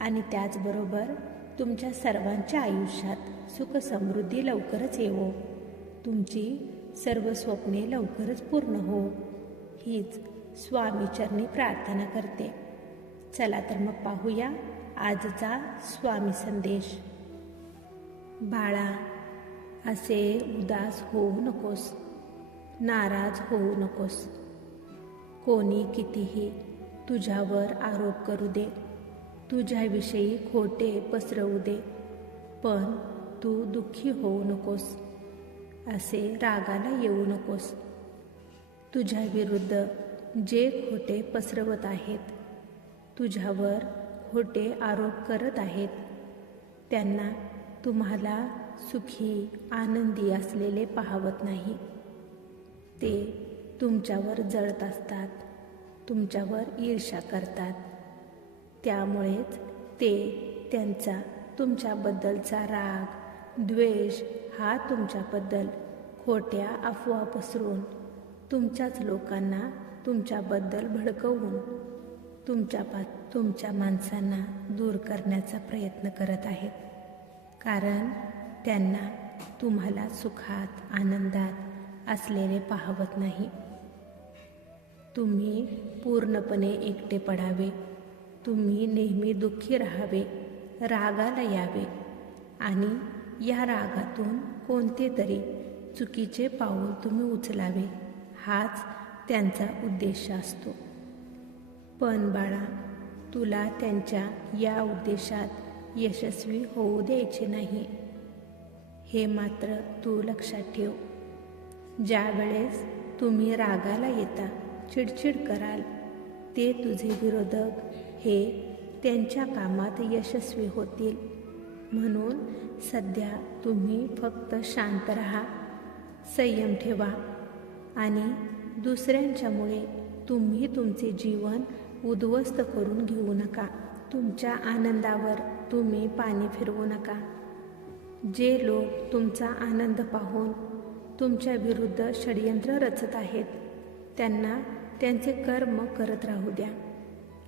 आणि त्याचबरोबर तुमच्या सर्वांच्या आयुष्यात सुख समृद्धी लवकरच येवो. तुमची सर्व स्वप्ने लवकरच पूर्ण हो. हीच स्वामीचरणी प्रार्थना करते. चला तर मग पाहूया आजचा स्वामी संदेश. बाळा असे उदास होऊ नकोस. नाराज होऊ नकोस. कोणी कितीही तुझ्यावर आरोप करू दे. तुझ्याविषयी खोटे पसरवू दे पण तू दुःखी होऊ नकोस असे रागाला येऊ नकोस. तुझ्याविरुद्ध जे खोटे पसरवत आहेत तुझ्यावर खोटे आरोप करत आहेत त्यांना तुम्हाला सुखी आनंदी असलेले पाहवत नाही. ते तुमच्यावर जळत असतात तुमच्यावर ईर्षा करतात. त्यामुळेच ते त्यांचा तुमच्याबद्दलचा राग द्वेष हा तुमच्याबद्दल खोट्या अफवा पसरून तुमच्याच लोकांना तुमच्याबद्दल भडकवून तुमच्या पा तुमच्या माणसांना दूर करण्याचा प्रयत्न करत आहेत. कारण त्यांना तुम्हाला सुखात आनंदात असलेले पाहवत नाही. तुम्ही पूर्णपणे एकटे पडावे. तुम्ही नेहमी दुःखी राहावे रागाला यावे आणि या रागातून कोणते तरी चुकीचे पाऊल तुम्ही उचलावे हाच त्यांचा उद्देश असतो. पण बाळा तुला त्यांच्या या उद्देशात यशस्वी होऊ द्यायचे नाही. हे मात्र तू लक्षात ठेव. ज्यावेळेस तुम्ही रागाला येता चिडचिड कराल ते तुझे विरोधक हे त्यांच्या कामात यशस्वी होतील. म्हणून सध्या तुम्ही फक्त शांत राहा संयम ठेवा आणि दुसऱ्यांच्यामुळे तुम्ही तुमचे जीवन उद्ध्वस्त करून घेऊ नका. तुमच्या आनंदावर तुम्ही पाणी फिरवू नका. जे लोक तुमचा आनंद पाहून तुमच्या विरुद्ध षडयंत्र रचत आहेत त्यांना त्यांचे कर्म करत राहू द्या.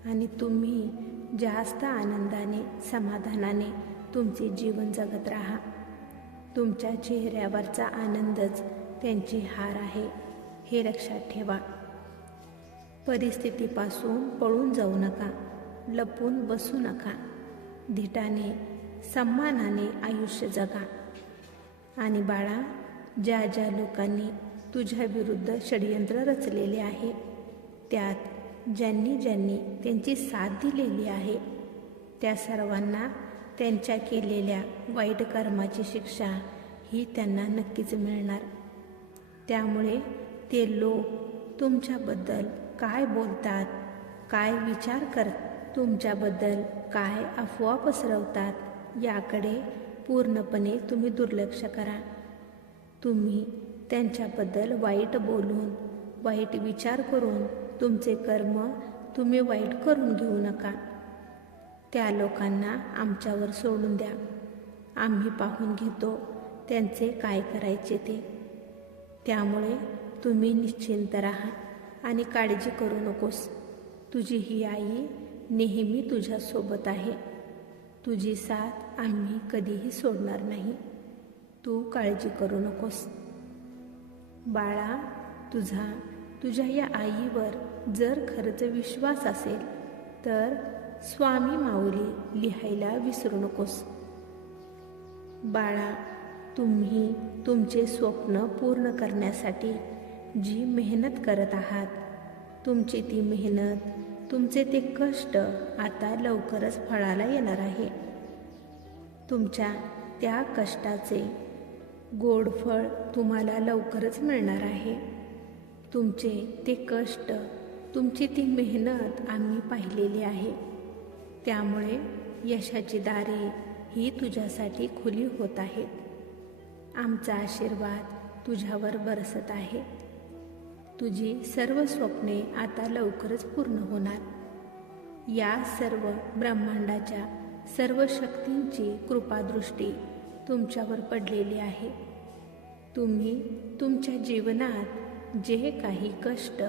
आणि तुम्ही जास्त आनंदाने समाधानाने तुमचे जीवन जगत राहा. तुमच्या चेहऱ्यावरचा आनंदच त्यांची हार आहे हे लक्षात ठेवा. परिस्थितीपासून पळून जाऊ नका लपून बसू नका. धिटाने सम्मानाने आयुष्य जगा. आणि बाळा ज्या ज्या लोकांनी तुझ्या विरुद्ध षडयंत्र रचलेले आहे त्यात ज्यांनी ज्यांनी त्यांची साथ दिलेली आहे त्या सर्वांना त्यांच्या केलेल्या वाईट कर्माची शिक्षा ही त्यांना नक्कीच मिळणार. त्यामुळे ते लोक तुमच्याबद्दल काय बोलतात काय विचार कर तुमच्याबद्दल काय अफवा पसरवतात याकडे पूर्णपणे तुम्ही दुर्लक्ष करा. तुम्ही त्यांच्याबद्दल वाईट बोलून वाईट विचार करून तुमचे कर्म तुम्ही वाईट करून घेऊ नका. त्या लोकांना आमच्यावर सोडून द्या. आम्ही पाहून घेतो त्यांचे काय करायचे ते. त्यामुळे तुम्ही निश्चिंत राहा आणि काळजी करू नकोस. तुझी ही आई नेहमी तुझ्यासोबत आहे. तुझी साथ आम्ही कधीही सोडणार नाही. तू काळजी करू नकोस. बाळा तुझा तुझ्या या आईवर जर खरंच विश्वास असेल तर स्वामी माऊली लिहायला विसरू नकोस. बाळा तुम्ही तुमचे स्वप्न पूर्ण करण्यासाठी जी मेहनत करत आहात तुमची ती मेहनत तुमचे ते कष्ट आता लवकरच फळाला येणार आहे. तुमच्या त्या कष्टाचे गोड फळ तुम्हाला लवकरच मिळणार आहे. तुमचे ते कष्ट तुमची ती मेहनत आम्ही पाहिलेली आहे. त्यामुळे यशाची दारे ही तुझ्यासाठी खुली होत आहेत. आमचा आशीर्वाद तुझ्यावर बरसत आहे. तुझी सर्व स्वप्ने आता लवकरच पूर्ण होणार. या सर्व ब्रह्मांडाच्या सर्व शक्तींची कृपादृष्टी तुमच्यावर पडलेली आहे. तुम्ही तुमच्या जीवनात जे काही कष्ट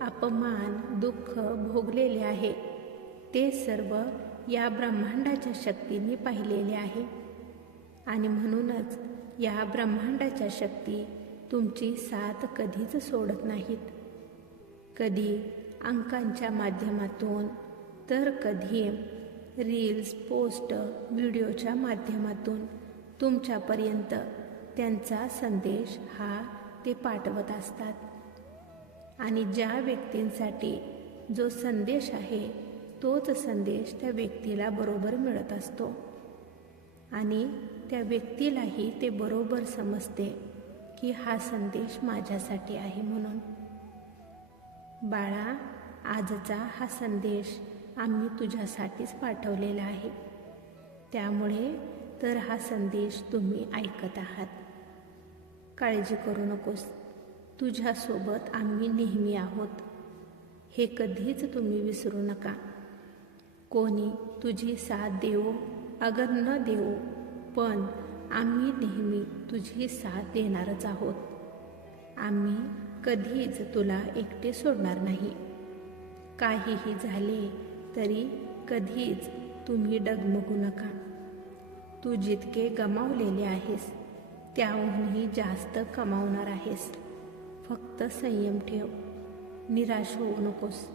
अपमान दुःख भोगलेले आहे. ते सर्व या ब्रह्मांडाच्या शक्तीने पाहिलेले आहे. आणि म्हणूनच या ब्रह्मांडाच्या शक्ती तुमची साथ कधीच सोडत नाहीत. कधी अंकांच्या माध्यमातून तर कधी रील्स पोस्ट व्हिडिओच्या माध्यमातून तुमच्यापर्यंत त्यांचा संदेश हा ते पाठवत असतात. आणि ज्या व्यक्तींसाठी जो संदेश आहे तोच संदेश त्या व्यक्तीला बरोबर मिळत असतो. आणि त्या व्यक्तीलाही ते बरोबर समजते की हा संदेश माझ्यासाठी आहे म्हणून. बाळा आजचा हा संदेश आम्ही तुझ्यासाठीच पाठवलेला आहे. त्यामुळे तर हा संदेश तुम्ही ऐकत आहात. काळजी करू नकोस. तुझ्यासोबत आम्ही नेहमी आहोत. हे कधीच तुम्ही विसरू नका. कोणी तुझी साथ देवो अगर न देवो पण आम्ही नेहमी तुझी साथ देणारच आहोत. आम्ही कधीच तुला एकटे सोडणार नाही. काहीही झाले तरी कधीच तुम्ही डगमगू नका. तू जितके गमावलेले आहेस त्याहूनही जास्त कमावणार आहेस. फक्त संयम ठेव. निराश होऊ नकोस.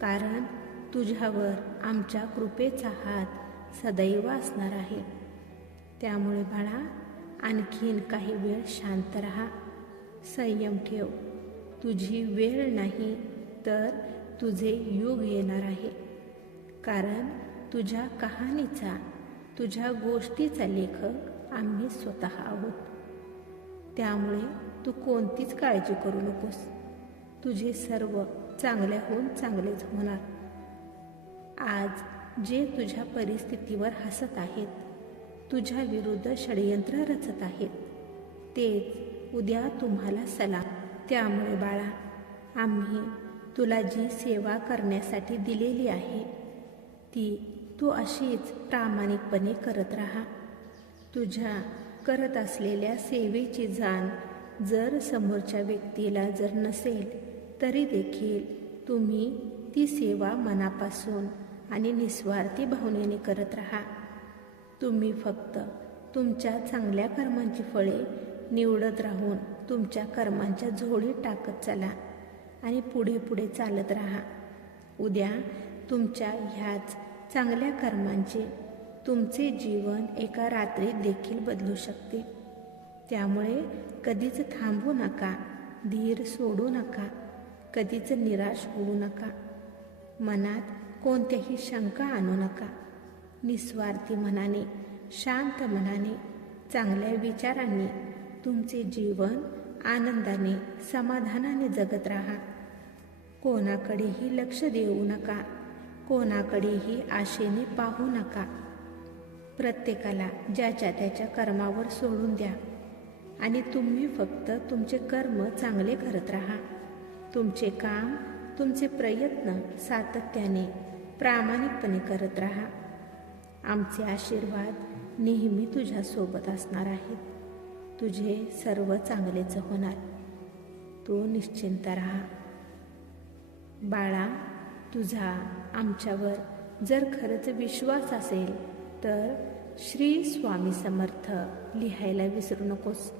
कारण तुझ्यावर आमच्या कृपेचा हात सदैव असणार आहे. त्यामुळे बाळा आणखीन काही वेळ शांत राहा. संयम ठेव. तुझी वेळ नाही तर तुझे युग येणार आहे. कारण तुझ्या कहाणीचा तुझ्या गोष्टीचा लेखक आम्ही स्वतः आहोत. त्यामुळे तू कोणतीच काळजी करू नकोस. तुझे सर्व चांगल्याहून चांगलेच होणार. आज जे तुझ्या परिस्थितीवर हसत आहेत तुझ्या विरुद्ध षडयंत्र रचत आहेत तेच उद्या तुम्हाला सलाम. त्यामुळे बाळा आम्ही तुला जी सेवा करण्यासाठी दिलेली आहे ती तू अशीच प्रामाणिकपणे करत राहा. तुझ्या करत असलेल्या सेवेची जाण जर समोरच्या व्यक्तीला जर नसेल तरी देखील तुम्ही ती सेवा मनापासून आणि निस्वार्थी भावनेने करत राहा. तुम्ही फक्त तुमच्या चांगल्या कर्मांची फळे निवडत राहून तुमच्या कर्मांच्या झोळीत टाकत चला आणि पुढे पुढे चालत राहा. उद्या तुमच्या ह्याच चांगल्या कर्मांचे तुमचे जीवन एका रात्रीत देखील बदलू शकते. त्यामुळे कधीच थांबू नका धीर सोडू नका कधीच निराश होऊ नका. मनात कोणत्याही शंका आणू नका. निस्वार्थी मनाने शांत मनाने चांगल्या विचारांनी तुमचे जीवन आनंदाने समाधानाने जगत राहा. कोणाकडेही लक्ष देऊ नका कोणाकडेही आशेने पाहू नका. प्रत्येकाला ज्याच्या त्याच्या कर्मावर सोडून द्या. आणि तुम्ही फक्त तुमचे कर्म चांगले करत राहा. तुमचे काम तुमचे प्रयत्न सातत्याने प्रामाणिकपणे करत राहा. आमचे आशीर्वाद नेहमी तुझ्यासोबत असणार आहेत. तुझे सर्व चांगलेच होणार. तू निश्चिंत राहा. बाळा तुझा आमच्यावर जर खरंच विश्वास असेल तर श्री स्वामी समर्थ लिहायला विसरू नकोस.